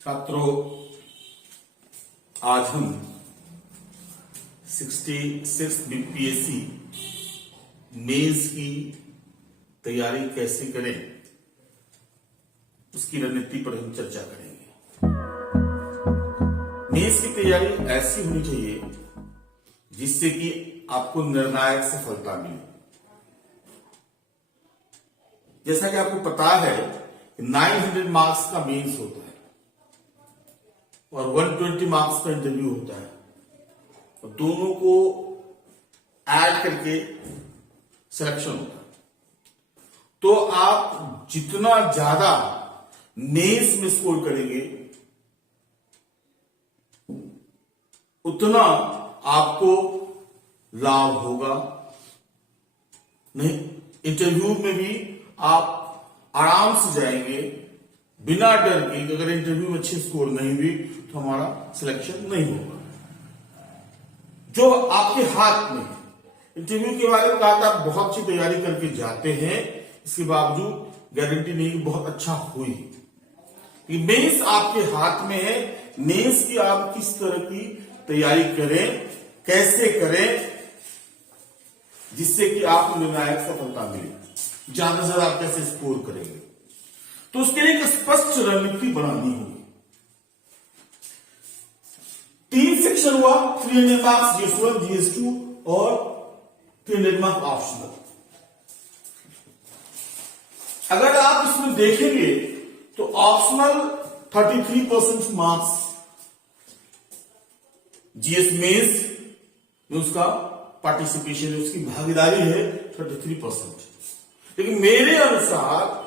छात्रों, आज हम 66 बीपीएससी मेंस की तैयारी कैसे करें उसकी रणनीति पर हम चर्चा करेंगे। मेंस की तैयारी ऐसी होनी चाहिए जिससे कि आपको निर्णायक सफलता मिले। जैसा कि आपको पता है 900 मार्क्स का मेंस होता है और 120 मार्क्स का इंटरव्यू होता है, और दोनों को ऐड करके सिलेक्शन होता है। तो आप जितना ज्यादा मेंस में स्कोर करेंगे उतना आपको लाभ होगा। नहीं, इंटरव्यू में भी आप आराम से जाएंगे बिना डर के कि अगर इंटरव्यू में अच्छी स्कोर नहीं हुई तो हमारा सिलेक्शन नहीं होगा। जो आपके हाथ में इंटरव्यू के बारे में कहा था, आप बहुत अच्छी तैयारी करके जाते हैं, इसके बावजूद गारंटी नहीं कि बहुत अच्छा हुई। मेंस आपके हाथ में है। मेंस की आप किस तरह की तैयारी करें, कैसे करें जिससे कि आपको निर्णायक सफलता मिले, ज्यादा से ज्यादा आप कैसे स्कोर करेंगे, तो उसके लिए एक स्पष्ट रणनीति बनानी होगी। 3 सेक्शन हुआ, 300 मार्क्स GS1, GS2 और 300 मार्क्स ऑप्शनल। अगर आप इसमें देखेंगे तो ऑप्शनल 33% मार्क्स, जीएस मेंस में उसका पार्टिसिपेशन, उसकी भागीदारी है 33%। लेकिन मेरे अनुसार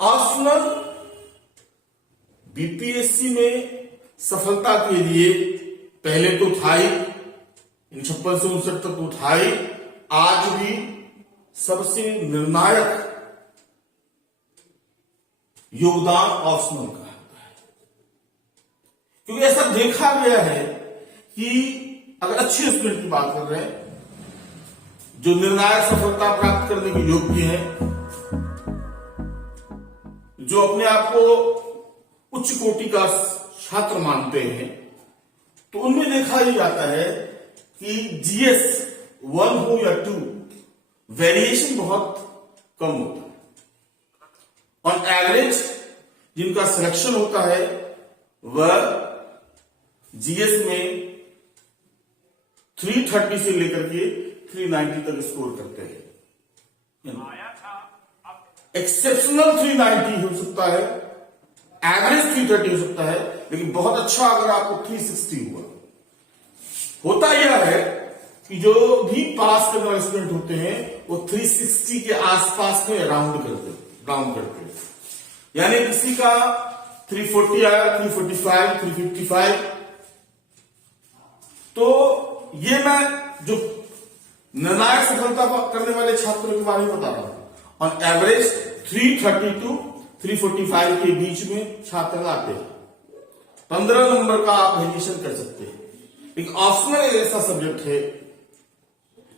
ऑप्शनल बीपीएससी में सफलता के लिए पहले तो था ही, 56 से 59 तक तो था ही, आज भी सबसे निर्णायक योगदान ऑप्शनल का होता है। क्योंकि ऐसा देखा गया है कि अगर अच्छे स्टूडेंट की बात कर रहे हैं जो निर्णायक सफलता प्राप्त करने के योग्य हैं, जो अपने आप को उच्च कोटि का छात्र मानते हैं, तो उनमें देखा ही जाता है कि जीएस 1 हो या 2, वेरिएशन बहुत कम होता है। ऑन एवरेज जिनका सिलेक्शन होता है वह जीएस में 330 से लेकर के 390 तक स्कोर करते हैं। एक्सेप्शनल 390 हो सकता है, एवरेज 330 हो सकता है, लेकिन बहुत अच्छा अगर आपको 360 हुआ। होता यह है कि जो भी पास करने वाले स्टूडेंट होते हैं वो 360 के आसपास में राउंड करते हैं। यानी किसी का 340 आया, 345, 355। तो ये मैं जो निर्णायक सफलता करने वाले छात्रों के बारे में बता रहा हूं। ऑन एवरेज 330 to 345 के बीच में छात्र आते हैं। 15 नंबर का आप वेरिएशन कर सकते हैं। एक ऑप्शनल एक ऐसा सब्जेक्ट है,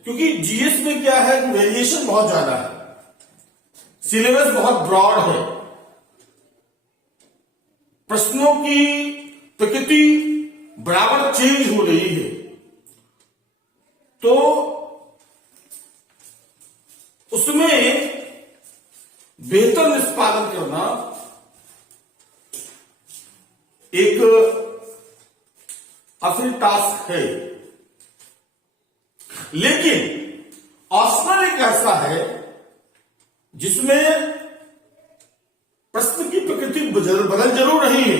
क्योंकि जीएस में क्या है कि वेरिएशन बहुत ज्यादा है, सिलेबस बहुत ब्रॉड है, प्रश्नों की प्रकृति बराबर चेंज हो रही है, तो उसमें बेहतर निष्पादन करना एक असली टास्क है। लेकिन ऑप्शनल एक ऐसा है जिसमें प्रश्न की प्रकृति बदल जरूर रही है,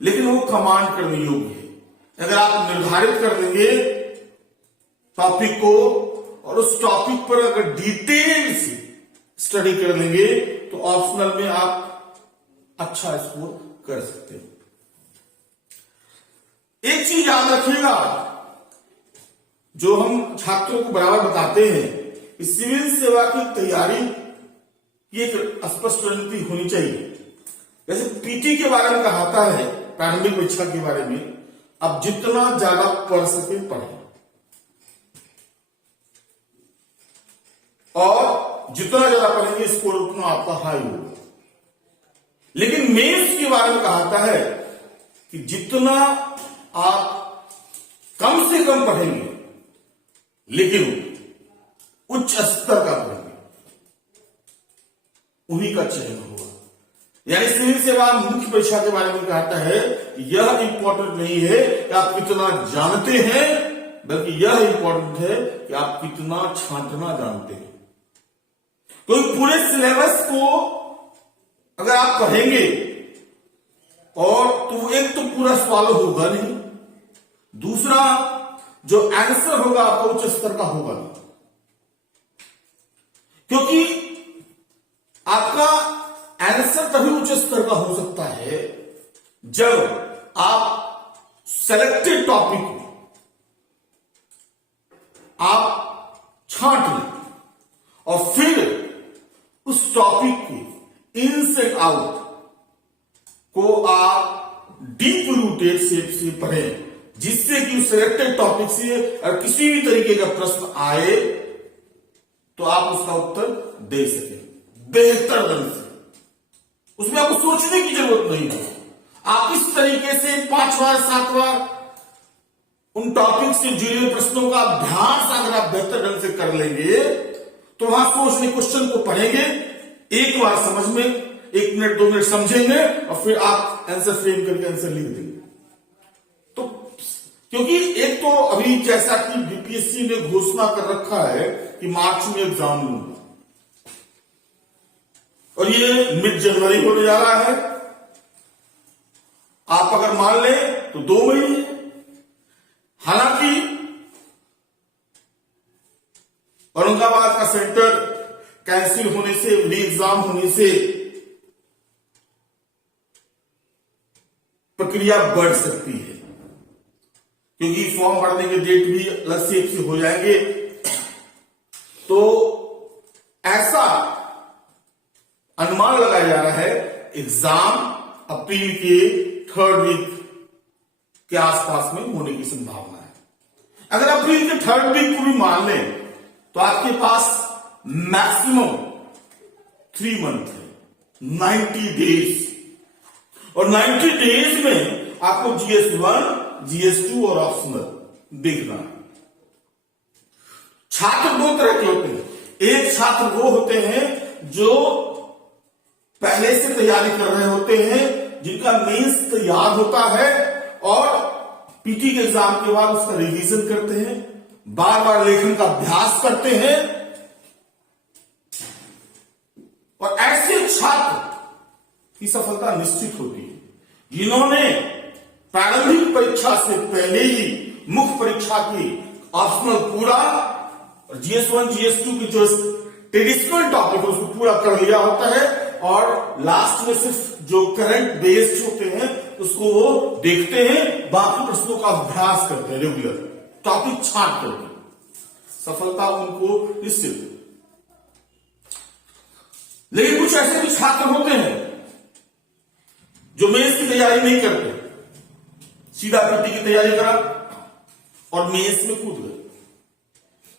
लेकिन वो कमांड करने योग्य है। अगर आप निर्धारित कर लेंगे टॉपिक को और उस टॉपिक पर अगर डिटेल से स्टडी कर लेंगे तो ऑप्शनल में आप अच्छा स्कोर कर सकते हैं। एक चीज याद रखिएगा, जो हम छात्रों को बराबर बताते हैं कि सिविल सेवा की तैयारी की एक स्पष्ट रणनीति होनी चाहिए। जैसे पीटी के बारे में कहा है, प्रारंभिक परीक्षा के बारे में, अब जितना ज्यादा पढ़ सके पढ़े, और जितना ज्यादा पढ़ेंगे स्कोर उतना आपका हाई होगा। लेकिन मेंस के बारे में कहा है कि जितना आप कम से कम पढ़ेंगे लेकिन उच्च स्तर का पढ़ेंगे, उन्हीं का चयन होगा। यानी सिविल सेवा मुख्य परीक्षा के बारे में कहता है, यह इंपॉर्टेंट नहीं है कि आप कितना जानते हैं, बल्कि यह इंपॉर्टेंट है कि आप कितना छांटना जानते हैं। तो पूरे सिलेबस को अगर आप पढ़ेंगे और तो एक तो पूरा सवाल होगा नहीं, दूसरा जो आंसर होगा आपका उच्च स्तर का होगा नहीं, क्योंकि आपका आंसर तभी उच्च स्तर का हो सकता है जब आप सेलेक्टेड टॉपिक को आप छांट लें और फिर उस टॉपिक के इन से आउट को आप डीप रूटेड शेप से पढ़ें, जिससे कि उस सिलेक्टेड टॉपिक से और किसी भी तरीके का प्रश्न आए तो आप उसका उत्तर दे सकें बेहतर ढंग से। उसमें आपको सोचने की जरूरत नहीं है। आप इस तरीके से 5 बार 7 बार उन टॉपिक से जुड़े हुए प्रश्नों का अभ्यास अगर आप बेहतर ढंग से कर लेंगे तो वहां सोचने क्वेश्चन को पढ़ेंगे, एक बार समझ में 1 मिनट 2 मिनट समझेंगे और फिर आप आंसर फ्रेम करके आंसर लिख देंगे। तो क्योंकि एक तो अभी जैसा कि बीपीएससी ने घोषणा कर रखा है कि मार्च में एग्जाम लूंगा और ये मिड जनवरी होने जा रहा है, आप अगर मान लें तो 2 महीने। हालांकि औरंगाबाद का सेंटर कैंसिल होने से, री एग्जाम होने से प्रक्रिया बढ़ सकती है, क्योंकि फॉर्म भरने के डेट भी अलग से हो जाएंगे। तो ऐसा अनुमान लगाया जा रहा है एग्जाम अप्रैल के 3rd वीक के आसपास में होने की संभावना है। अगर अप्रैल के 3rd वीक को भी मान लें तो आपके पास मैक्सिमम 3 मंथ है, 90 डेज, और 90 डेज में आपको GS1, GS2 और ऑप्शनल देखना है। छात्र 2 तरह के होते हैं। एक छात्र वो होते हैं जो पहले से तैयारी कर रहे होते हैं, जिनका मेंस तैयार होता है और पीटी के एग्जाम के बाद उसका रिवीजन करते हैं, बार बार लेखन का अभ्यास करते हैं। और ऐसे छात्र की सफलता निश्चित होती है जिन्होंने प्रारंभिक परीक्षा से पहले ही मुख्य परीक्षा की ऑप्शनल पूरा, GS1 GS2 की जो ट्रेडिशनल टॉपिक है उसको पूरा कर लिया होता है, और लास्ट में सिर्फ जो करंट बेस्ड होते हैं उसको वो देखते हैं, बाकी प्रश्नों का अभ्यास करते हैं रेगुलर, टॉपिक छांट करके। सफलता उनको निश्चित। लेकिन कुछ ऐसे भी छात्र होते हैं जो मेंस की तैयारी नहीं करते, सीधा पीटी की तैयारी करा और मेंस में कूद गए,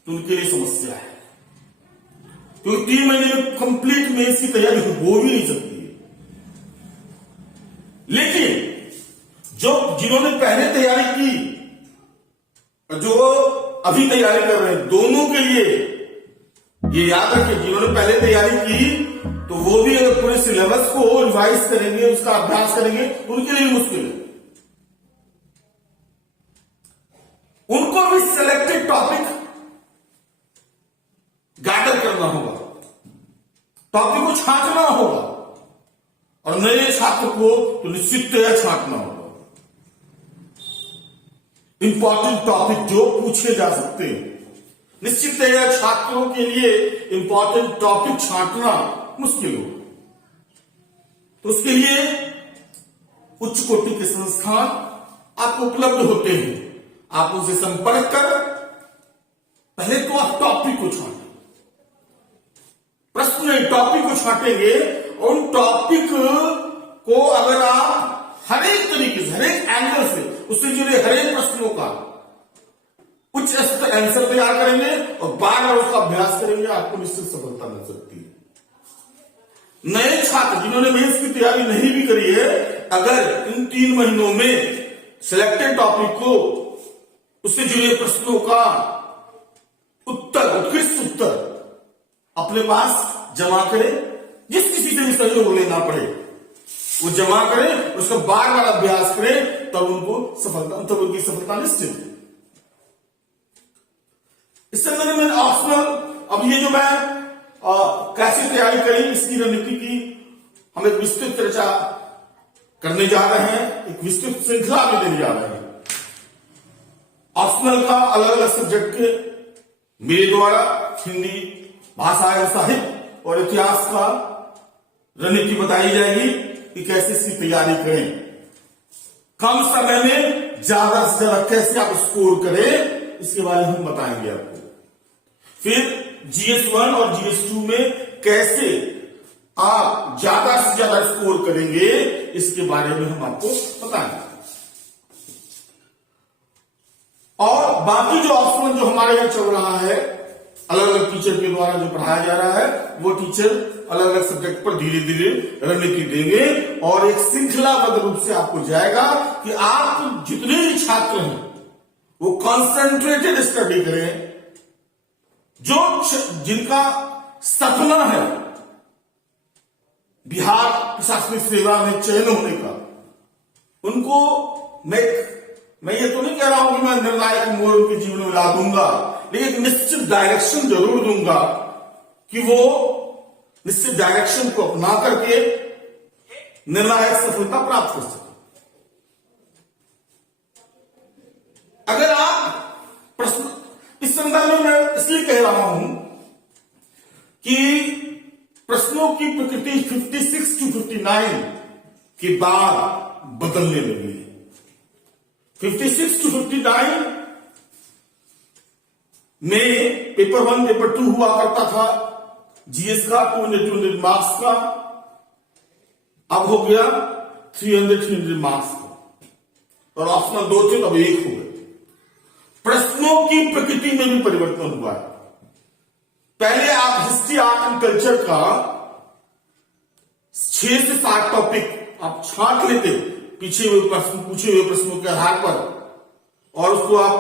तो उनके लिए समस्या है, क्योंकि 3 महीने में कंप्लीट मेंस की तैयारी हो भी नहीं सकती है। लेकिन जो जिन्होंने पहले तैयारी की और जो अभी तैयारी कर रहे हैं, दोनों के लिए ये याद रखें, जिन्होंने पहले तैयारी की तो वो भी अगर पूरे सिलेबस को रिवाइज करेंगे, उसका अभ्यास करेंगे, उनके लिए मुश्किल है। उनको भी सिलेक्टेड टॉपिक गैदर करना होगा, टॉपिक को छांटना होगा, और नए छात्र को तो निश्चित छांटना होगा। इंपॉर्टेंट टॉपिक जो पूछे जा सकते हैं, निश्चित छात्रों के लिए इंपॉर्टेंट टॉपिक छांटना मुश्किल हो, तो उसके लिए उच्च कोटि के संस्थान आपको उपलब्ध होते हैं। आप उनसे संपर्क कर पहले तो आप टॉपिक को छांटें, प्रश्न टॉपिक को छांटेंगे, और उन टॉपिक को अगर आप हर एक तरीके से, हर एक एंगल से उससे जुड़े हर एक प्रश्नों का उच्च स्तर आंसर तैयार करेंगे और बार बार उसका अभ्यास करेंगे, आपको निश्चित सफलता मिल सकती है। नए छात्र जिन्होंने मेंस की तैयारी नहीं भी करी है, अगर इन 3 महीनों में सिलेक्टेड टॉपिक को, उससे जुड़े प्रश्नों का उत्तर, उत्कृष्ट उत्तर अपने पास जमा करें, जिस किसी से भी सहयोग लेना पड़े वो जमा करें, उसका बार बार अभ्यास करें, तब उनकी सफलता निश्चित है। इससे अंदर में ऑप्शनल, अब ये जो मैं कैसे तैयारी करें इसकी रणनीति की हम एक विस्तृत चर्चा करने जा रहे हैं, एक विस्तृत श्रृंखला में देने जा रहे हैं। ऑप्शनल का अलग अलग सब्जेक्ट के मेरे द्वारा हिंदी, भाषा एवं साहित्य और इतिहास का रणनीति बताई जाएगी कि कैसे इसकी तैयारी करें, कम समय में ज्यादा से ज्यादा कैसे आप स्कोर करें, इसके बारे में हम बताएंगे आपको। फिर GS1 और GS2 में कैसे आप ज्यादा से ज्यादा स्कोर करेंगे, इसके बारे में हम आपको बताएंगे। और बाकी जो ऑप्शनल जो हमारे यहां चल रहा है, अलग अलग टीचर के द्वारा जो पढ़ाया जा रहा है, वो टीचर अलग अलग सब्जेक्ट पर धीरे धीरे रणनीति देंगे और एक श्रृंखलाबद्ध रूप से आपको जाएगा कि आप जितने भी छात्र हैं वो कॉन्सेंट्रेटेड स्टडी करें। जो जिनका सपना है बिहार प्रशासनिक सेवा में चयन होने का, उनको मैं ये तो नहीं कह रहा हूं कि मैं निर्णायक मोड़ उनके जीवन में ला दूंगा, लेकिन एक निश्चित डायरेक्शन जरूर दूंगा कि वो निश्चित डायरेक्शन को अपना करके निर्णायक सफलता प्राप्त कर सके। अगर आप प्रश्न इस संदर्भ में मैं इसलिए कह रहा हूं कि प्रश्नों की प्रकृति 56 to 59 के बाद बदलने लगी है। 56 to 59 में पेपर 1 पेपर 2 हुआ करता था जीएस का 200 मार्क्स का, अब हो गया 300 मार्क्स का, और ऑप्शनल 2 थे तब 1 हो गए। प्रश्नों की प्रकृति में भी परिवर्तन हुआ है। पहले आप हिस्ट्री, आर्ट एंड कल्चर का 6 से 7 टॉपिक आप छांट लेते पीछे हुए प्रश्न, पूछे हुए प्रश्नों के आधार पर, और उसको आप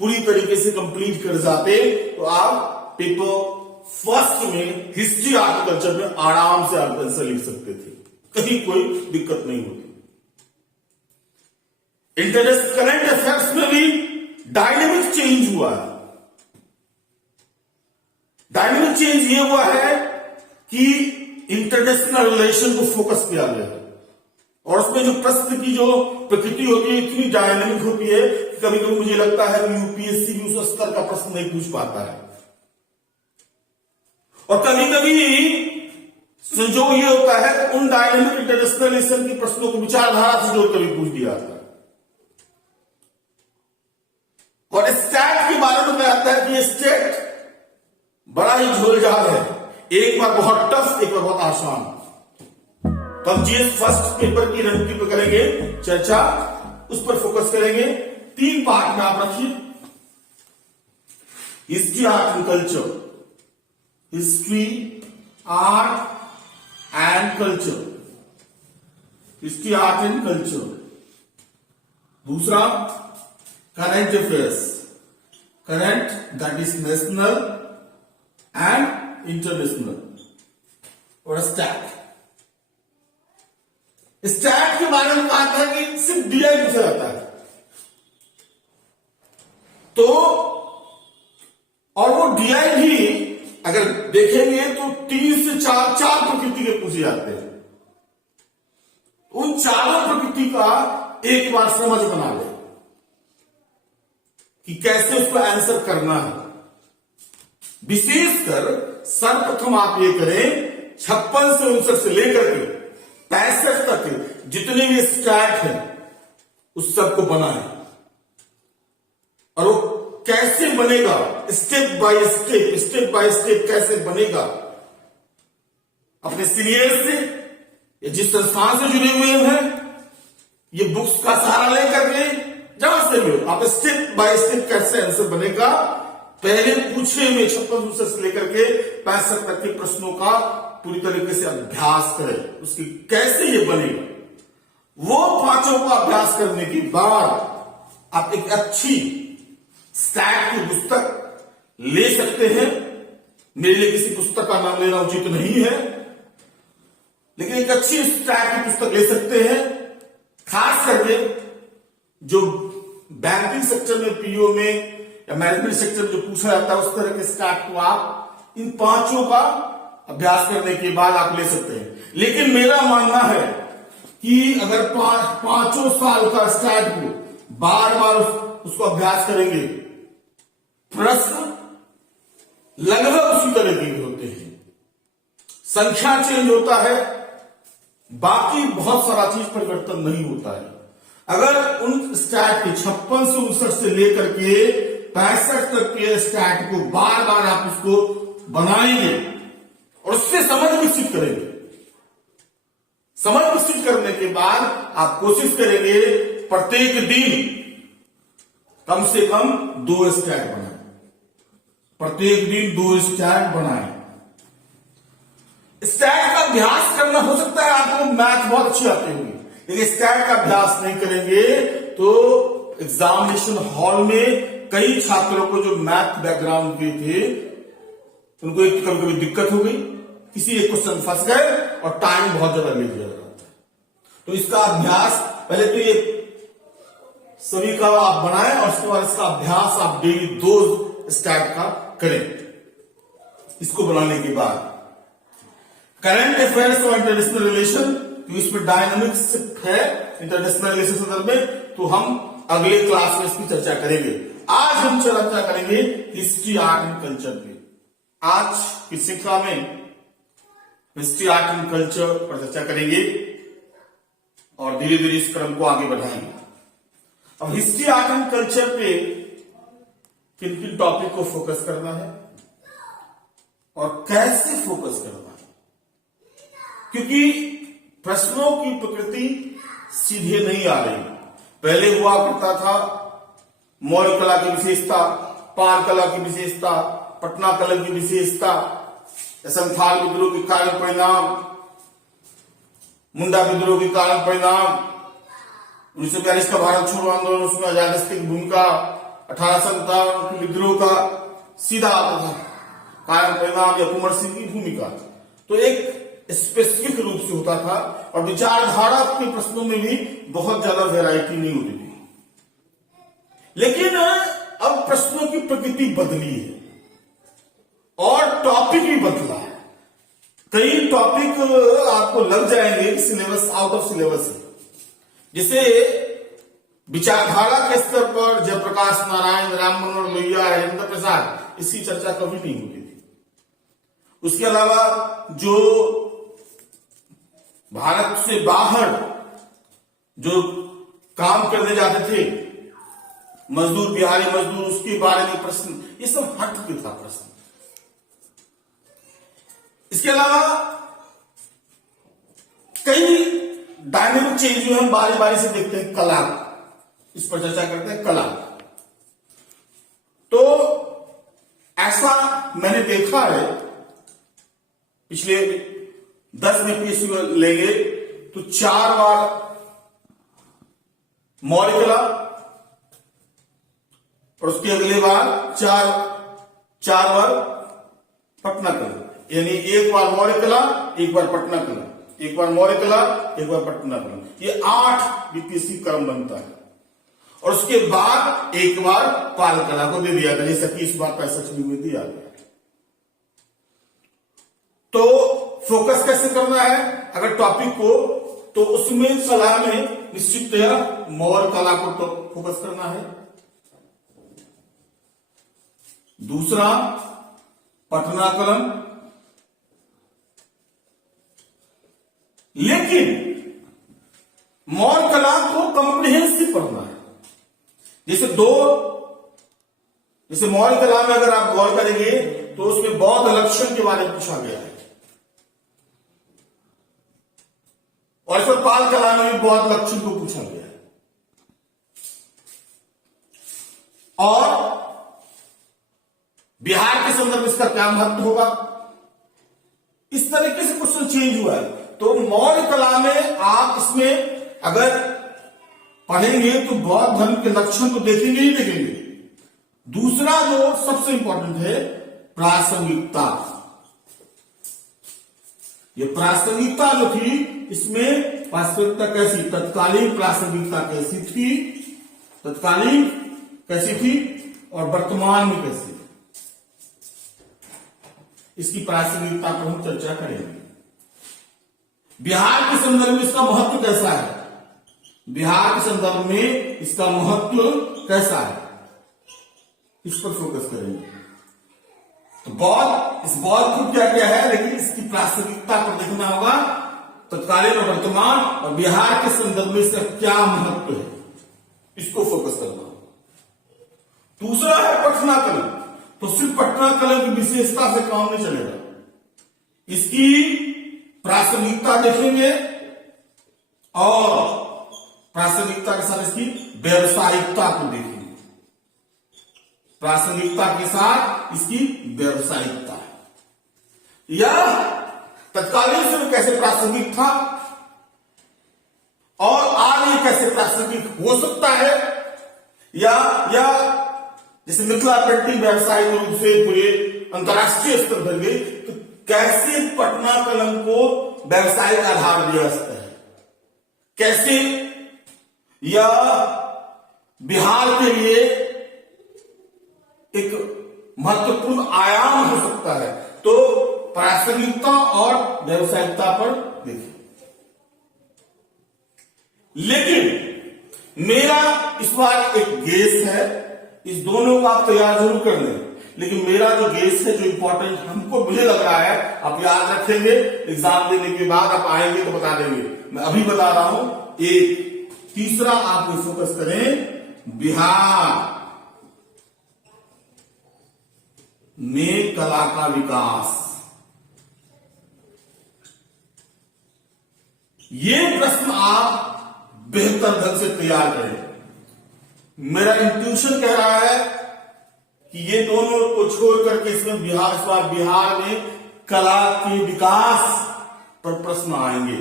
पूरी तरीके से कंप्लीट कर जाते, तो आप पेपर फर्स्ट में हिस्ट्री, आर्ट एंड कल्चर में आराम से आप आंसर लिख सकते थे, कहीं कोई दिक्कत नहीं होती। इंटरनेशनल करंट अफेयर्स में भी डायनेमिक चेंज हुआ है। डायनेमिक चेंज ये हुआ है कि इंटरनेशनल रिलेशन को फोकस किया गया है, और उसमें जो प्रश्न की जो प्रकृति होती है इतनी डायनेमिक होती है कि कभी कभी मुझे लगता है कि यूपीएससी भी उस स्तर का प्रश्न नहीं पूछ पाता है, और कभी कभी संजोग ये होता है कि उन डायनेमिक इंटरनेशनल रिलेशन के प्रश्नों को विचारधारा से जोड़ कभी पूछ दिया जाता है। और स्टैट के बारे में आता है कि स्टैट बड़ा ही झोलझाल है, एक बार बहुत टफ, एक बार बहुत आसान। तो हम जीएस फर्स्ट पेपर की रणनीति पर करेंगे चर्चा, उस पर फोकस करेंगे। 3 पार्ट में आप रखिए, history, art and culture, history, art and culture, history, art and culture. दूसरा current affairs, current that is national and international, और स्टैट। स्टैट के बारे में बात है कि सिर्फ डीआई पूछा जाता है, तो और वो डीआई भी अगर देखेंगे तो 3 से 4 प्रकृति के पूछे जाते हैं। उन चारों प्रकृति का एक बार समझ बना ले कि कैसे उसको आंसर करना है। विशेषकर सर्वप्रथम आप ये करें 56 से 59 से लेकर के 65 तक जितने भी स्टैट है उस सबको बनाए, और वो कैसे बनेगा, स्टेप बाय स्टेप कैसे बनेगा, अपने सीनियर से या जिस संस्थान से जुड़े हुए हैं ये बुक्स का सहारा लेकर के जहां से भी हो, आप स्टेप बाय स्टेप कैसे आंसर बनेगा, पहले पूछे हुए 56 से लेकर के 65 तक के प्रश्नों का पूरी तरीके से अभ्यास करें उसकी कैसे ये बनेगा। वो पांचों का अभ्यास करने के बाद आप एक अच्छी स्टैट की पुस्तक ले सकते हैं। मेरे लिए किसी पुस्तक का नाम लेना उचित नहीं है, लेकिन एक अच्छी स्टैट की पुस्तक ले सकते हैं। खास करके जो बैंकिंग सेक्टर में, पीओ में या मैनेजमेंट सेक्टर में जो पूछा जाता है उस तरह के स्टैट को आप इन पांचों का अभ्यास करने के बाद आप ले सकते हैं। लेकिन मेरा मानना है कि अगर पांचों साल का स्टैट को बार बार उसको अभ्यास करेंगे, प्रश्न लगभग उसी तरह के होते हैं, संख्या चेंज होता है, बाकी बहुत सारा चीज परिवर्तन नहीं होता है। अगर उन स्टैट के 56 से 59 से लेकर के 65 तक के स्टैट को बार बार आप उसको बनाएंगे और उससे समझ विकसित करेंगे, समझ विकसित करने के बाद आप कोशिश करेंगे प्रत्येक दिन कम से कम 2 स्टैट बनाएं, प्रत्येक दिन 2 स्टैट बनाएं। स्टैट का अभ्यास करना, हो सकता है आपको मैथ बहुत अच्छी आती होगी, लेकिन स्टैट का अभ्यास नहीं करेंगे तो एग्जामिनेशन हॉल में कई छात्रों को जो मैथ बैकग्राउंड के थे उनको कभी कभी दिक्कत हो गई, किसी एक क्वेश्चन फंस गए और टाइम बहुत ज्यादा ले लिया जाता है। तो इसका अभ्यास पहले तो ये सभी का आप बनाएं और उसके बाद इसका अभ्यास आप डेली 2 स्टैट का करें। इसको बनाने के बाद करंट अफेयर्स और इंटरनेशनल रिलेशन, तो इसमें डायनामिक्स है इंटरनेशनल रिलेशन संदर्भ में, तो हम अगले क्लास में इसकी चर्चा करेंगे। आज हम चर्चा करेंगे हिस्ट्री, आर्ट एंड कल्चर पे। आज की श्रृंखला में हिस्ट्री, आर्ट एंड कल्चर पर चर्चा करेंगे और धीरे धीरे इस क्रम को आगे बढ़ाएंगे। अब हिस्ट्री, आर्ट एंड कल्चर पे किन किन टॉपिक को फोकस करना है और कैसे फोकस करना है, क्योंकि प्रश्नों की प्रकृति सीधे नहीं आ रही। पहले हुआ करता था मौर्य कला की विशेषता, पाल कला की विशेषता, पटना कला की विशेषता, संथाल विद्रोह के कारण परिणाम, मुंडा विद्रोह के कारण परिणाम, 1942 का भारत छोड़ो आंदोलन, उसमें आजाद की भूमिका, 1857 के विद्रोह का सीधा कारण परिणाम या कुंवर सिंह की भूमिका। तो एक स्पेसिफिक रूप से होता था और विचारधारा के प्रश्नों में भी बहुत ज्यादा वैरायटी नहीं होती थी। लेकिन अब प्रश्नों की प्रकृति बदली है और टॉपिक भी बदला है। कई टॉपिक आपको लग जाएंगे कि सिलेबस आउट ऑफ सिलेबस है, जैसे विचारधारा के स्तर पर जयप्रकाश नारायण, राम मनोहर लोहिया, राजेंद्र प्रसाद, इसकी चर्चा कभी नहीं होती थी। उसके अलावा जो भारत से बाहर जो काम करने जाते थे, मजदूर, बिहारी मजदूर, उसके बारे में प्रश्न, ये सब हट के था प्रश्न। इसके अलावा कई डायनेमिक चेंज जो हम बारी बारी से देखते हैं, कला, इस पर चर्चा करते हैं, कला। तो ऐसा मैंने देखा है, पिछले 10 में पीएससी लेंगे तो 4 बार मौर्य कला और उसके अगले बार 4 बार पटना कला, यानी एक बार मौर्य कला, एक बार पटना कला, एक बार मौर्य कला, एक बार पटना कला, ये 8 बीपीएससी क्रम बनता है। और उसके बाद एक बार पाल कला को दे दिया गया, जैसा कि इस बार 65 में दिया गया। तो फोकस कैसे करना है अगर टॉपिक को, तो उसमें सलाह में निश्चितया मौर्य कला को तो फोकस करना है, दूसरा पटना कलम, लेकिन मौर्य कला को कॉम्प्रिहेंसिव पढ़ना है। जैसे मौर्य कला में अगर आप गौर करेंगे तो उसमें बौद्ध लक्षण के बारे में पूछा गया है, और इस पर पाल कला में भी बौद्ध लक्षण को पूछा गया है। और बिहार के संदर्भ में इसका क्या महत्व होगा, इस तरीके से क्वेश्चन चेंज हुआ है। तो मौर्य कला में आप इसमें अगर पढ़ेंगे तो बौद्ध धर्म के लक्षण तो देखेंगे ही देखेंगे। दूसरा जो सबसे इंपॉर्टेंट है प्रासंगिकता। ये प्रासंगिकता जो थी, इसमें प्रासंगिकता कैसी, तत्कालीन प्रासंगिकता कैसी थी, तत्कालीन कैसी थी और वर्तमान में कैसी, इसकी प्रासंगिकता पर हम चर्चा करेंगे। बिहार के संदर्भ में इसका महत्व कैसा है, बिहार के संदर्भ में इसका महत्व कैसा है, इस पर फोकस करेंगे। तो इस बौद्ध को क्या क्या है, लेकिन इसकी प्रासंगिकता पर देखना होगा, तत्कालीन और वर्तमान और बिहार के संदर्भ में इसका क्या महत्व है, इसको फोकस करना होगा। दूसरा है पटना कलम। तो सिर्फ पटना कलम की विशेषता से काम नहीं चलेगा, इसकी प्रासंगिकता देखेंगे और प्रासंगिकता के साथ इसकी व्यावसायिकता को देखेंगे। प्रासंगिकता के साथ इसकी व्यावसायिकता, यह तत्कालीन समय कैसे प्रासंगिक था और आज ये कैसे प्रासंगिक हो सकता है, या जैसे मिथिला पेंटिंग व्यावसायिक रूप से पूरे अंतर्राष्ट्रीय स्तर पर गई, तो कैसे पटना कलम को व्यावसायिक आधार दिया जाता है, कैसे यह बिहार के लिए एक महत्वपूर्ण आयाम हो सकता है। तो प्रासंगिकता और व्यावसायिकता पर देखिए। लेकिन मेरा इस बार एक गेस है, इस दोनों को आप तैयार जरूर कर लें, लेकिन मेरा जो गेस है, जो इंपॉर्टेंट हमको मुझे लग रहा है, आप याद रखेंगे, एग्जाम देने के बाद आप आएंगे तो बता देंगे, मैं अभी बता रहा हूं। एक तीसरा आप फोकस करें, बिहार में कला का विकास। ये प्रश्न आप बेहतर ढंग से तैयार करें। मेरा इंट्यूशन कह रहा है कि ये दोनों को छोड़ करके इसमें बिहार में कला के विकास पर प्रश्न आएंगे।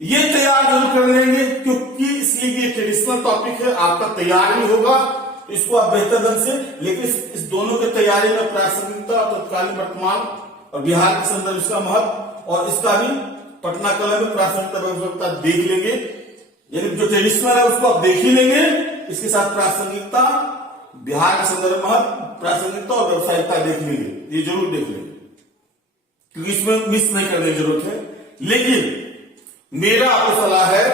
ये तैयार जरूर कर लेंगे, क्योंकि इसलिए ये ट्रेडिशनल टॉपिक है, आपका तैयार भी होगा, तो इसको आप बेहतर ढंग से, लेकिन इस दोनों की तैयारी में प्रासंगिकता, तत्कालीन, वर्तमान और बिहार के संदर्भ इसका महत्व और इसका भी पटना कला में प्रासंगिकता देख लेंगे। यानी जो ट्रेडिशनल है उसको आप देख ही लेंगे, इसके साथ प्रासंगिकता, बिहार के संदर्भ महत्व, प्रासंगिकता और व्यावसायिकता देख लेंगे, ये जरूर देख लेंगे, क्योंकि इसमें मिस नहीं करने की जरूरत है। लेकिन मेरा आपको सलाह है,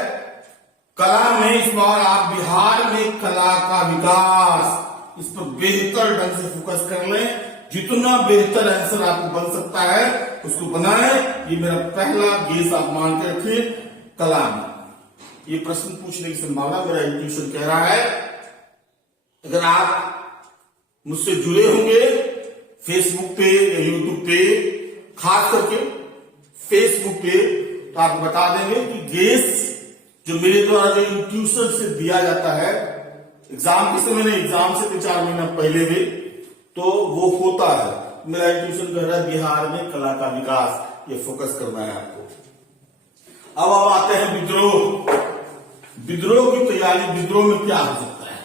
कला में इस बार आप बिहार में कला का विकास, इस पर बेहतर ढंग से फोकस कर लें। जितना बेहतर आंसर आपको बन सकता है उसको बनाएं। ये मेरा पहला गेस आप मान के रखिए। कला में ये प्रश्न पूछने की संभावना, मेरा इंट्यूशन कह रहा है, अगर आप मुझसे जुड़े होंगे फेसबुक पे या यूट्यूब पे, खास करके फेसबुक पे, तो आप बता देंगे कि गेस जो मेरे द्वारा जो इंट्यूशन से दिया जाता है एग्जाम के समय, नहीं एग्जाम से 3-4 महीना पहले भी, तो वो होता है। मेरा इंट्यूशन कह रहा है बिहार में कला का विकास, ये फोकस करना है आपको। अब आते हैं विद्रोह। विद्रोह की तैयारी, विद्रोह में क्या हो सकता है,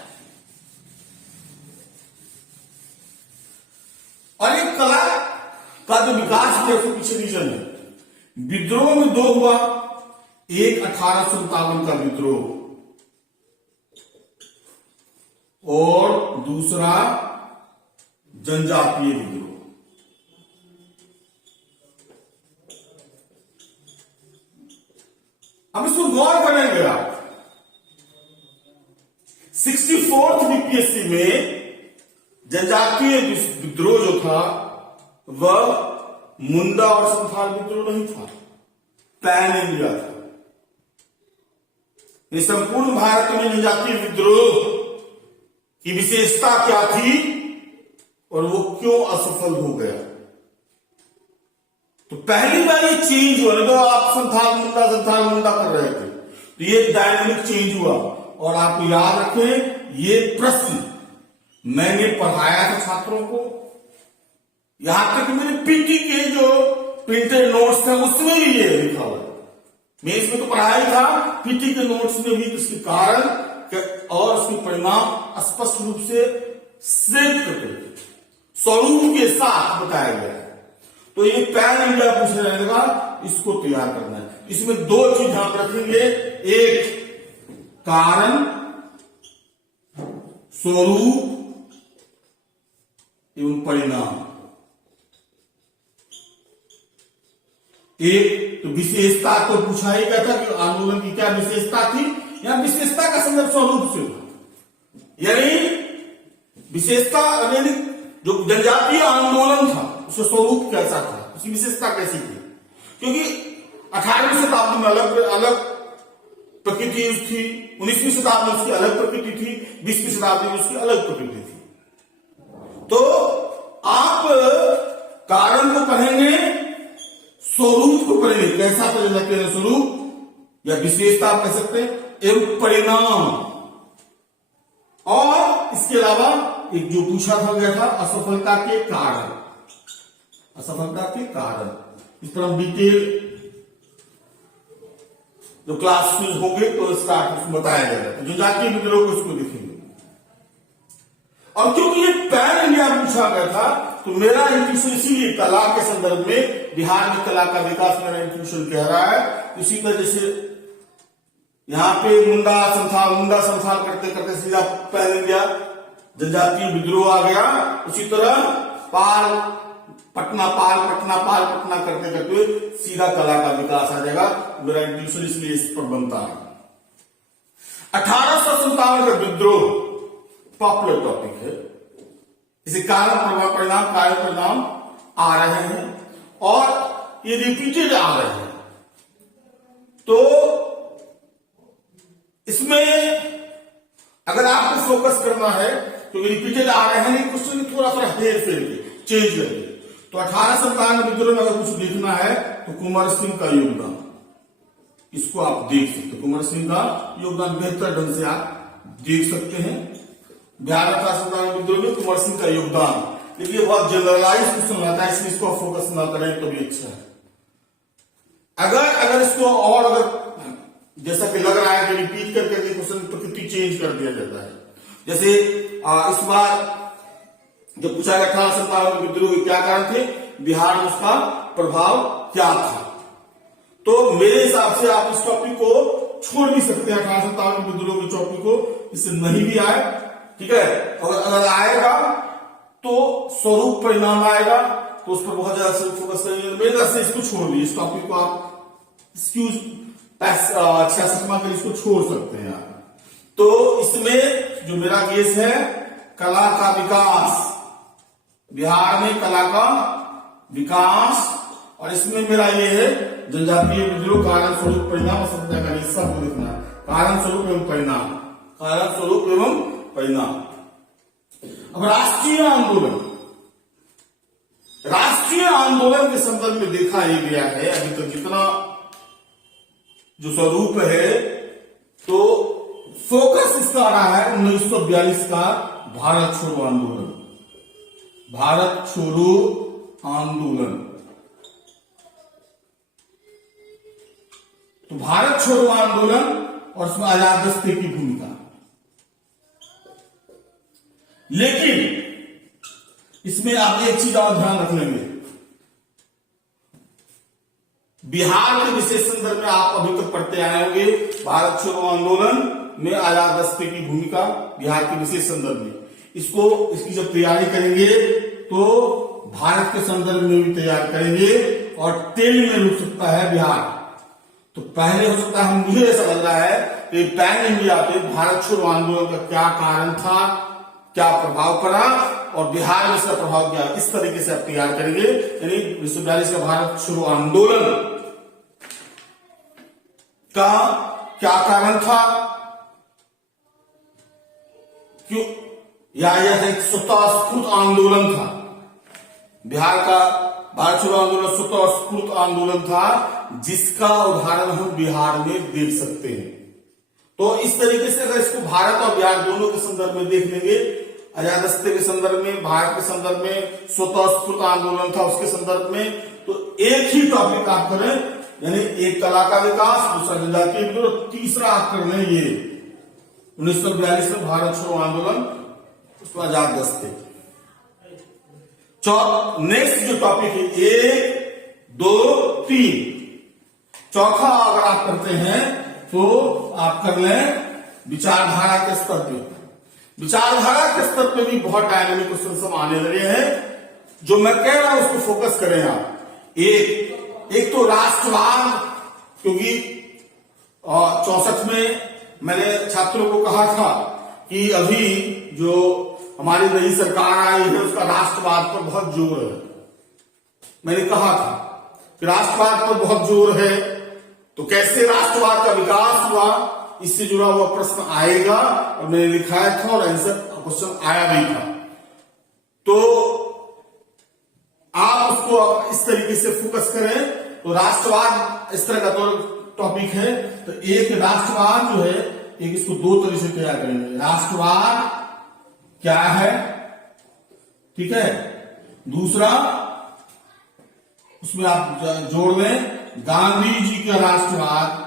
और एक कला का जो विकास किया उसके पीछे रीजन है। विद्रोह में दो हुआ, एक 1857 का विद्रोह और दूसरा जनजातीय विद्रोह। अब इसको गौर करेंगे आप, 64th बीपीएससी में जनजातीय विद्रोह जो था वह मुंडा और संथाल विद्रोह नहीं था, पैन इंडिया था। ये संपूर्ण भारत में जनजातीय विद्रोह की विशेषता क्या थी और वो क्यों असफल हो गया। तो पहली बार ये चेंज हुआ, तो आप संथाल मुंडा कर रहे थे, तो ये डायनेमिक चेंज हुआ। और आपको याद रखें, ये प्रश्न मैंने पढ़ाया था छात्रों को, यहां तक मेरे पीटी के जो प्रिंटेड नोट्स थे उसमें भी ये लिखा हुआ है। मैं इसमें तो पढ़ाई था, पीटी के नोट्स में भी इसके कारण और उसके परिणाम स्पष्ट रूप से सेव करके स्वरूप के साथ बताया गया है। तो ये पैन इंडिया पूछने रहेगा, इसको तैयार करना है। इसमें दो चीज ध्यान रखेंगे, एक कारण स्वरूप एवं परिणाम। एक तो विशेषता तो पूछा ही गया था कि आंदोलन की क्या विशेषता थी, या विशेषता का संदर्भ स्वरूप से था, यानी विशेषता यानी जो जनजातीय आंदोलन था उसका स्वरूप कैसा था, उसकी विशेषता कैसी थी। क्योंकि 18वीं शताब्दी में अलग अलग प्रकृति थी, 19वीं शताब्दी में उसकी अलग प्रकृति थी, 20वीं शताब्दी में उसकी अलग प्रकृति थी। तो आप कारण को पढ़ेंगे, स्वरूप को पढ़ेंगे, कैसा जनजातीय स्वरूप या विशेषता आप कह सकते हैं, एवं परिणाम। और इसके अलावा एक जो पूछा था गया था असफलता के कारण, असफलता के कारण। इस पर हम डिटेल जो क्लास होंगे तो स्टार्ट उसमें बताया जाएगा, तो जो जातीय विद्रोह को इसको देखेंगे। और क्योंकि ये पैन इंडिया पूछा गया था तो मेरा इंट्यूशन इसीलिए कला के संदर्भ में, बिहार में कला का विकास मेरा इंट्यूशन कह रहा है। इसी तरह जैसे यहां पे मुंडा संथाल करते करते सीधा पैन इंडिया जनजातीय विद्रोह आ गया, उसी तरह पटना करते करते सीधा कला का विकास आ जाएगा। मेरा इंट्यूशन इसलिए इस पर बनता है। 1857 का विद्रोह पॉपुलर टॉपिक है, इसे कारण परिणाम आ रहे हैं और ये रिपीटेड आ रहे हैं। तो इसमें अगर आपको फोकस करना है तो रिपीटेड आ रहे हैं, क्वेश्चन थोड़ा सा हेर फेर के चेंज करके। तो 1857 विद्रोह में अगर कुछ लिखना है तो कुंवर सिंह का योगदान, इसको आप देख सकते हैं। कुंवर सिंह का योगदान बेहतर ढंग से आप देख सकते हैं। बिहार 1857 विद्रोह में कुंवर सिंह का योगदान, लेकिन बहुत जनरलाइज क्वेश्चन रहता है, इसलिए इसको फोकस ना करें तो भी अच्छा है। अगर इसको और अगर जैसा कि लग रहा है कि रिपीट करके क्वेश्चन प्रकृति चेंज कर दिया जाता है, जैसे इस बार जब पूछा गया 1857 विद्रोह के क्या कारण थे, बिहार में उसका प्रभाव क्या था, तो मेरे हिसाब से आप इस टॉपिक को छोड़ भी सकते हैं। 1857 विद्रोह के टॉपिक को, इससे नहीं भी आए, ठीक है। अगर आएगा तो स्वरूप परिणाम आएगा, तो उस पर बहुत ज्यादा फोकस करेंगे। मेरे तरफ से इसको छोड़ दीजिए, इस टॉपिक को आप एक्सक्यूज 66वां के इसको छोड़ सकते हैं आप। तो इसमें जो मेरा केस है कला का विकास, बिहार में कला का विकास, और इसमें मेरा ये है जनजातीय विद्रोह कारण स्वरूप परिणाम असफलता का हिस्सा को लिखना है। कारण स्वरूप एवं परिणाम, कारण स्वरूप एवं परिणाम। अब राष्ट्रीय आंदोलन के संदर्भ में देखा ही गया है अभी तक जितना जो स्वरूप है, तो फोकस इसका आ रहा है 1942 का भारत छोड़ो आंदोलन। भारत छोड़ो आंदोलन, तो भारत छोड़ो आंदोलन और उसमें आजाद दस्ते की भूमिका। लेकिन इसमें आप एक चीज और ध्यान रख लेंगे, बिहार के विशेष संदर्भ में आप अभी तक पढ़ते आए होंगे, भारत छोड़ो आंदोलन में आजाद दस्ते की भूमिका बिहार के विशेष संदर्भ में। इसकी जब तैयारी करेंगे तो भारत के संदर्भ में भी तैयार करेंगे, और तेल में रुक सकता है बिहार। तो पहले हो सकता है, मुझे ऐसा लग रहा है कि पैन इंडिया पे भारत छोड़ो आंदोलन का क्या कारण था, क्या प्रभाव पड़ा, और बिहार में इसका प्रभाव क्या, इस तरीके से आप तैयार करेंगे। यानी 1942 का भारत छोड़ो आंदोलन का क्या कारण था, क्यों, या यह एक स्वतःस्फूर्त आंदोलन था। बिहार का भारत छोड़ो आंदोलन स्वतःस्फूर्त आंदोलन था, जिसका उदाहरण हम बिहार में देख सकते हैं। तो इस तरीके से अगर इसको भारत और बिहार दोनों के संदर्भ में देख लेंगे, अजादस्ते के संदर्भ में, भारत के संदर्भ में, स्वतः स्फूर्त आंदोलन था उसके संदर्भ में। तो एक ही टॉपिक आप करें, यानी एक कला का विकास, दूसरा जनजातीय विद्रोह, तीसरा आप कर लें ये 1942 में भारत छोड़ो आंदोलन, उसको आजाद दस्ते। नेक्स्ट जो टॉपिक है 1, 2, 3, चौथा अगर आप करते हैं तो आप कर लें विचारधारा के स्तर पे। विचारधारा के स्तर पे भी बहुत डायनेमिक क्वेश्चन सब आने लगे हैं, जो मैं कह रहा हूं उसको फोकस करें आप। एक तो राष्ट्रवाद, क्योंकि 64 में मैंने छात्रों को कहा था कि अभी जो हमारी नई सरकार आई है उसका राष्ट्रवाद पर बहुत जोर है। मैंने कहा था कि राष्ट्रवाद पर बहुत जोर है, तो कैसे राष्ट्रवाद का विकास हुआ, इससे जुड़ा हुआ प्रश्न आएगा, और मैंने लिखाया था और आंसर क्वेश्चन आया भी था। तो आप उसको इस तरीके से फोकस करें। तो राष्ट्रवाद इस तरह का टॉपिक है। तो एक राष्ट्रवाद जो है, एक इसको दो तरीके से तैयार करेंगे। राष्ट्रवाद क्या है, ठीक है। दूसरा उसमें आप जोड़ लें गांधी जी का राष्ट्रवाद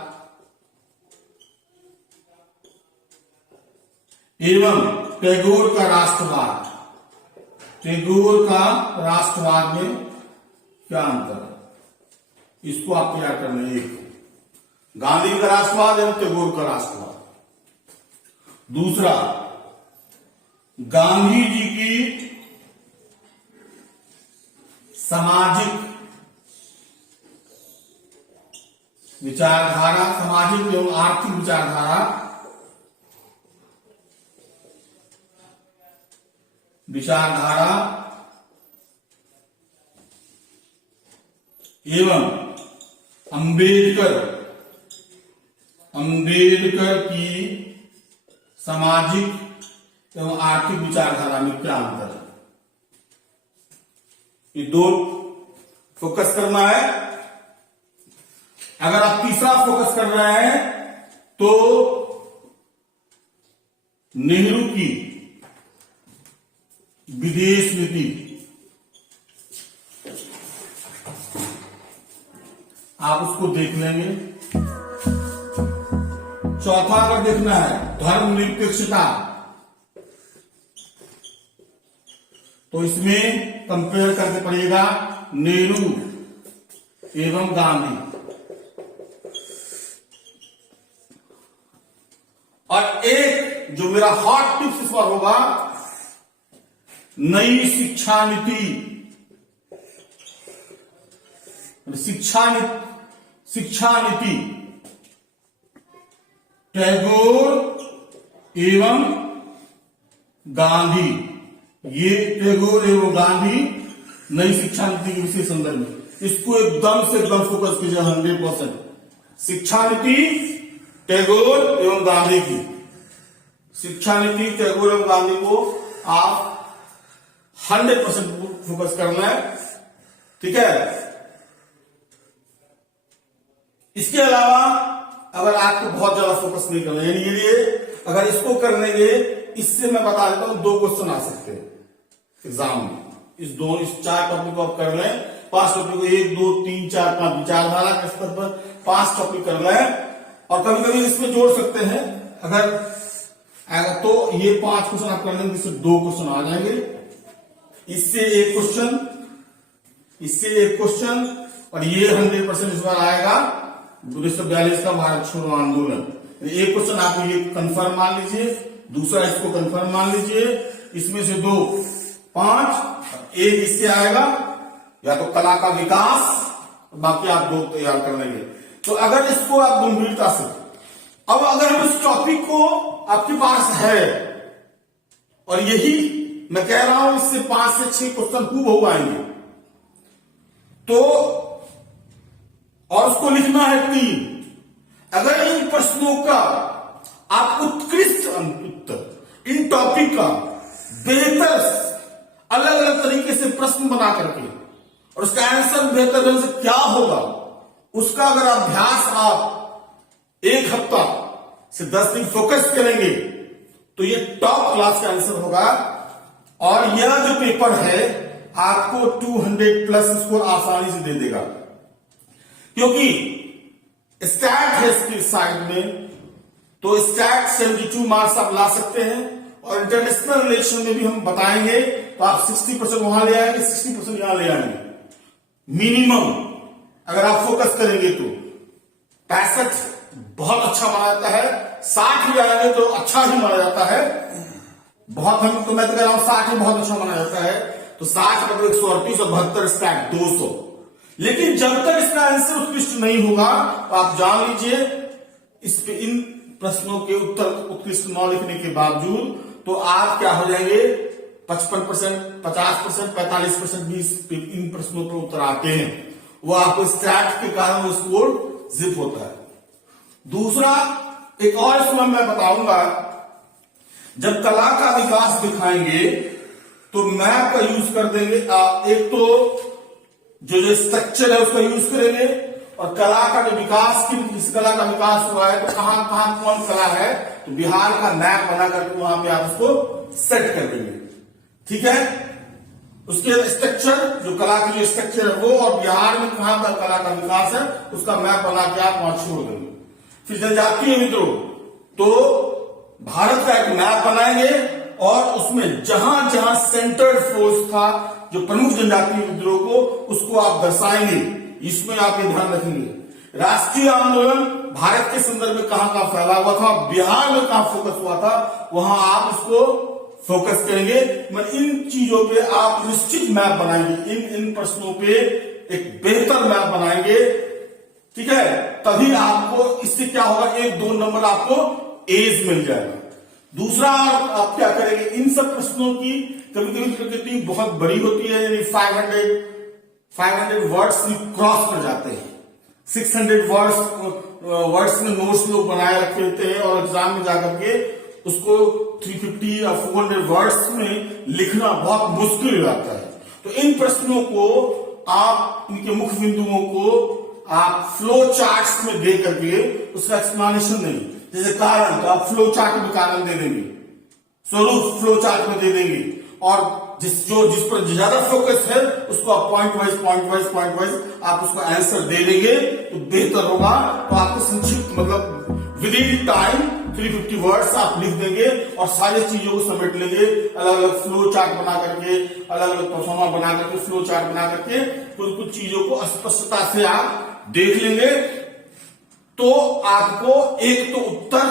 एवं टैगोर का राष्ट्रवाद। टैगोर का राष्ट्रवाद में क्या अंतर है, इसको आप तैयार कर लें। एक गांधी का राष्ट्रवाद एवं टैगोर का राष्ट्रवाद। दूसरा गांधी जी की सामाजिक विचारधारा, सामाजिक एवं आर्थिक विचारधारा, एवं अंबेडकर की सामाजिक एवं आर्थिक विचारधारा में क्या अंतर है, ये दो फोकस करना है। अगर आप तीसरा फोकस कर रहे हैं तो नेहरू की विदेश नीति, आप उसको देख लेंगे। चौथा अगर देखना है धर्मनिरपेक्षता, तो इसमें कंपेयर करके पड़ेगा नेहरू एवं गांधी। और एक जो मेरा हॉट टिप्स इस बार होगा, नई शिक्षा नीति, शिक्षा नीति टैगोर एवं गांधी। ये टैगोर एवं गांधी नई शिक्षा नीति के विषय संदर्भ में, इसको एकदम से एकदम फोकस कीजिए 100%। शिक्षा नीति टैगोर एवं गांधी की, शिक्षा नीति टैगोर एवं गांधी को आप 100% फोकस करना है, ठीक है। इसके अलावा अगर आपको बहुत ज्यादा फोकस नहीं करना, यानी ये अगर इसको कर लेंगे, इससे मैं बता देता हूं 2 क्वेश्चन आ सकते हैं एग्जाम में। इस 4 टॉपिक को आप कर लें, 5 टॉपिक को 1, 2, 3, 4, 5 विचारधारा के स्तर पर 5 टॉपिक कर लें, और कभी कभी इसमें जोड़ सकते हैं अगर तो ये 5 क्वेश्चन आप कर लेंगे, इससे 2 क्वेश्चन आ जाएंगे। इससे एक क्वेश्चन, इससे एक क्वेश्चन, और ये 100% इस बार आएगा 1942 का भारत छोड़ो आंदोलन। एक क्वेश्चन आप ये कंफर्म मान लीजिए, दूसरा इसको कंफर्म मान लीजिए, इसमें से 2, 5, एक इससे आएगा या तो कला का विकास, बाकी आप 2 तैयार कर लेंगे। तो अगर इसको आप गंभीरता से, अब अगर हम इस टॉपिक को आपके पास है, और यही मैं कह रहा हूं इससे 5 से 6 क्वेश्चन खूब हो आएंगे, तो और उसको लिखना है 3। अगर इन प्रश्नों का आप उत्कृष्ट उत्तर, इन टॉपिक का बेहतर अलग अलग तरीके से प्रश्न बना करके, और उसका आंसर बेहतर ढंग से क्या होगा, उसका अगर अभ्यास आप 1 हफ्ता से 10 दिन फोकस करेंगे, तो ये टॉप क्लास का आंसर होगा और यह जो पेपर है आपको 200 प्लस स्कोर आसानी से दे देगा, क्योंकि स्टैट है इसकी साइड में, तो स्टैट 72 मार्क्स आप ला सकते हैं। और इंटरनेशनल रिलेशन में भी हम बताएंगे, तो आप 60% वहां ले आएंगे, 60% यहां ले आएंगे मिनिमम, अगर आप फोकस करेंगे तो। 65 बहुत अच्छा माना जाता है, 60 भी आएंगे तो अच्छा ही माना जाता है। बहुत, हम तो मैं तो कह रहा हूं 60 ही बहुत अच्छा माना जाता है। तो 60 मतलब 138 और 72 स्टैट 200। लेकिन जब तक इसका आंसर उत्कृष्ट नहीं होगा, तो आप जान लीजिए इस पे इन प्रश्नों के उत्तर उत्कृष्ट न लिखने के बावजूद तो आप क्या हो जाएंगे, 55%, 50%, 45% भी इन प्रश्नों पर उत्तर आते हैं। वो आपको स्टैट के कारण वो स्कोर जिप होता है। दूसरा एक और इसमें मैं बताऊंगा, जब कला का विकास दिखाएंगे तो मैप का यूज कर देंगे। एक तो जो स्ट्रक्चर है उसका यूज करेंगे, और कला का जो विकास, किस कला का विकास हुआ है, तो कहां कहां कौन कला है, तो बिहार का मैप बना करके वहां पे आप उसको सेट कर देंगे। ठीक है, उसके स्ट्रक्चर, जो कला की जो स्ट्रक्चर है वो, और बिहार में कहां का कला का विकास है उसका मैप बना के आप वहां छोड़ देंगे। फिर जनजातीय मित्रों, तो भारत का एक मैप बनाएंगे और उसमें जहां जहां सेंटर्ड फोर्स था, जो प्रमुख जनजातीय विद्रोह को, उसको आप दर्शाएंगे। इसमें आप ये ध्यान रखेंगे राष्ट्रीय आंदोलन भारत के संदर्भ में कहां कहां फैला हुआ था, बिहार में कहां फोकस हुआ था, वहां आप इसको फोकस करेंगे। मतलब इन चीजों पे आप निश्चित मैप बनाएंगे, इन प्रश्नों पे एक बेहतर मैप बनाएंगे। ठीक है, तभी आपको इससे क्या होगा, 1-2 नंबर आपको एज मिल जाएगा। दूसरा आप क्या करेंगे, इन सब प्रश्नों की कभी कभी प्रकृति बहुत बड़ी होती है, यानी 500 वर्ड्स क्रॉस कर जाते हैं। 600 वर्ड्स में नोट्स लोग बनाए रखे होते हैं, और एग्जाम में जाकर के उसको 350 या 400 वर्ड्स में लिखना बहुत मुश्किल हो जाता है। तो इन प्रश्नों को आप, इनके मुख्य बिंदुओं को आप फ्लो चार्ट्स में दे करके उसका एक्सप्लेनेशन नहीं, जैसे कारण, तो आप फ्लो चार्ट में कारण दे देंगे, स्वरूप फ्लो चार्ट में दे देंगे, और जिस पर ज्यादा फोकस है उसको आप पॉइंट वाइज आप उसको आंसर दे देंगे तो बेहतर होगा। तो आपको संक्षिप्त, मतलब विद इन टाइम 350 वर्ड्स आप लिख देंगे और सारी चीजों को समेट लेंगे, अलग अलग फ्लो चार्ट बना करके, अलग अलग परफॉर्मा बना करके, फ्लो चार्ट बना करके कुछ चीजों को स्पष्टता से आप देख लेंगे, तो आपको एक तो उत्तर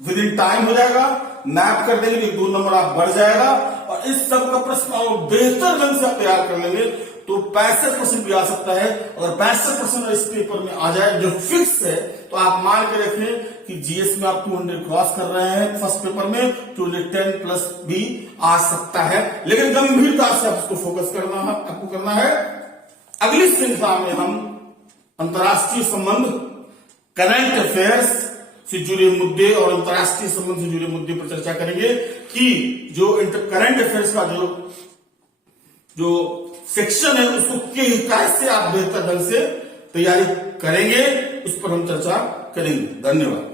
विद इन टाइम हो जाएगा, मैप कर देंगे, 1-2 नंबर आप बढ़ जाएगा, और इस सब का प्रश्न और बेहतर ढंग से आप तैयार कर लेंगे तो 65% भी आ सकता है। अगर 65% इस पेपर में आ जाए जो फिक्स है, तो आप मान के रखें कि जीएस में आप 200 क्रॉस कर रहे हैं फर्स्ट पेपर में, 210 प्लस भी आ सकता है। लेकिन गंभीरता से आपको फोकस करना है, आपको करना है। अगली श्रृंखला में हम अंतर्राष्ट्रीय संबंध, करंट अफेयर्स से जुड़े मुद्दे और अंतर्राष्ट्रीय संबंध से जुड़े मुद्दे पर चर्चा करेंगे कि जो करंट अफेयर्स का जो सेक्शन है उसको कैसे आप बेहतर ढंग से तैयारी करेंगे, उस पर हम चर्चा करेंगे। धन्यवाद।